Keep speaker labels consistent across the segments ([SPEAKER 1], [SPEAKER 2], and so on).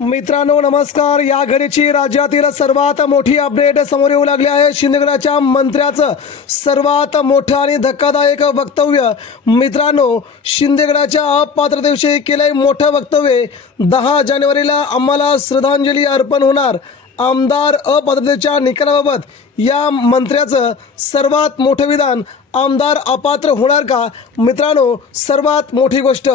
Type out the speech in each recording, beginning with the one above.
[SPEAKER 1] मित्रांनो नमस्कार. या घडीची राज्यातील सर्वात मोठी अपडेट समोर येऊ लागली आहे. शिंदेगडाच्या मंत्र्याचं सर्वात मोठं आणि धक्कादायक वक्तव्य. मित्रांनो शिंदेगडाच्या अपात्रतेविषयी केलंय मोठं वक्तव्य. दहा जानेवारीला आम्हाला श्रद्धांजली अर्पण होणार. आमदार अपात्रतेच्या निकालाबाबत या मंत्र्याचं सर्वात मोठं विधान आमदार अपात्र होणार का? मित्रांनो सर्वात मोठी गोष्ट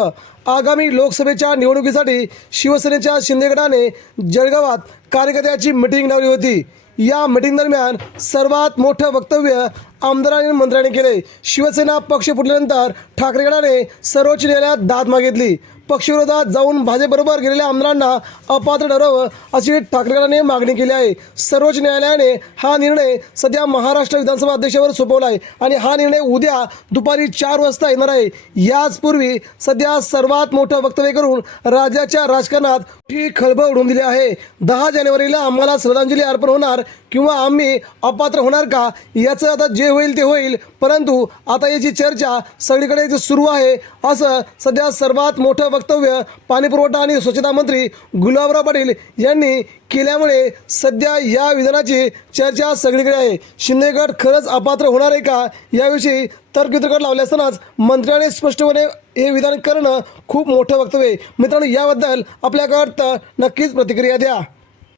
[SPEAKER 1] आगामी लोकसभेच्या निवडणुकीसाठी शिवसेनेच्या शिंदेगडाने जळगावात कार्यकर्त्याची मिटिंग लावली होती. या मिटिंग दरम्यान सर्वात मोठं वक्तव्य आमदारांनी आणि मंत्र्यांनी केले. शिवसेना पक्ष फुटल्यानंतर ठाकरेगडाने सर्वोच्च न्यायालयात दाद मागितली. पक्षविरोधात जाऊन भाजपबरोबर गेलेल्या आमदारांना अपात्र ठरवं अशी ठाकरेगडाने मागणी केली आहे. सर्वोच्च न्यायालयाने हा निर्णय सध्या महाराष्ट्र विधानसभा अध्यक्षावर सोपवला आहे. आणि हा निर्णय उद्या दुपारी चार वाजता येणार आहे. याचपूर्वी सध्या सर्वात मोठं वक्तव्य करून राज्याच्या राजकारणात ती खळबळ उडून दिली आहे. दहा जानेवारीला आम्हाला श्रद्धांजली अर्पण होणार किंवा आम्ही अपात्र होणार का? याचं आता जे होईल ते होईल. परंतु आता याची चर्चा सगळीकडे इथे सुरू आहे. असं सध्या सर्वात मोठं वक्तव्य पाणीपुरवठा आणि स्वच्छता मंत्री गुलाबराव पाटील यांनी केल्यामुळे सध्या या विधानाची चर्चा सगळीकडे आहे. शिंदेगड खरंच अपात्र होणार आहे का? याविषयी तर्कवितर्क लावले असतानाच मंत्र्याने स्पष्टपणे हे विधान करणं खूप मोठं वक्तव्य आहे. मित्रांनो याबद्दल आपल्याकडं नक्कीच प्रतिक्रिया द्या.